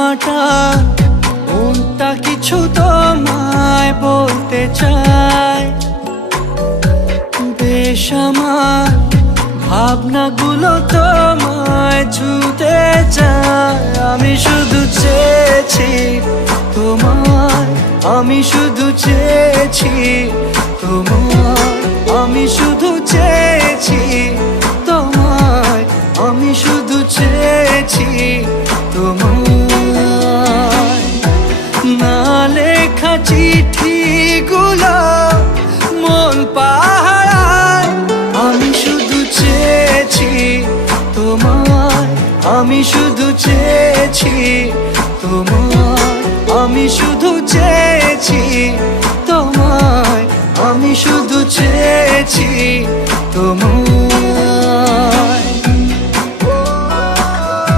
টানামাটা মনটা কিছু তোমায় বলতে চায়। বেশ আমার ভাবনাগুলো তোমায় ছুতে চায়। আমি শুধু চেয়েছি তোমায়, আমি শুধু চেয়েছি তোমায়, আমি শুধু চেয়েছি তোমায়, আমি শুধু চেয়েছি তোমায়। না লেখা চিঠিগুলো মন পাহারায়। আমি শুধু চেয়েছি তোমায়, আমি শুধু চেয়েছি তোমায়, আমি শুধু চেয়েছি তোমায়, আমি শুধু চেয়েছি তোমায়।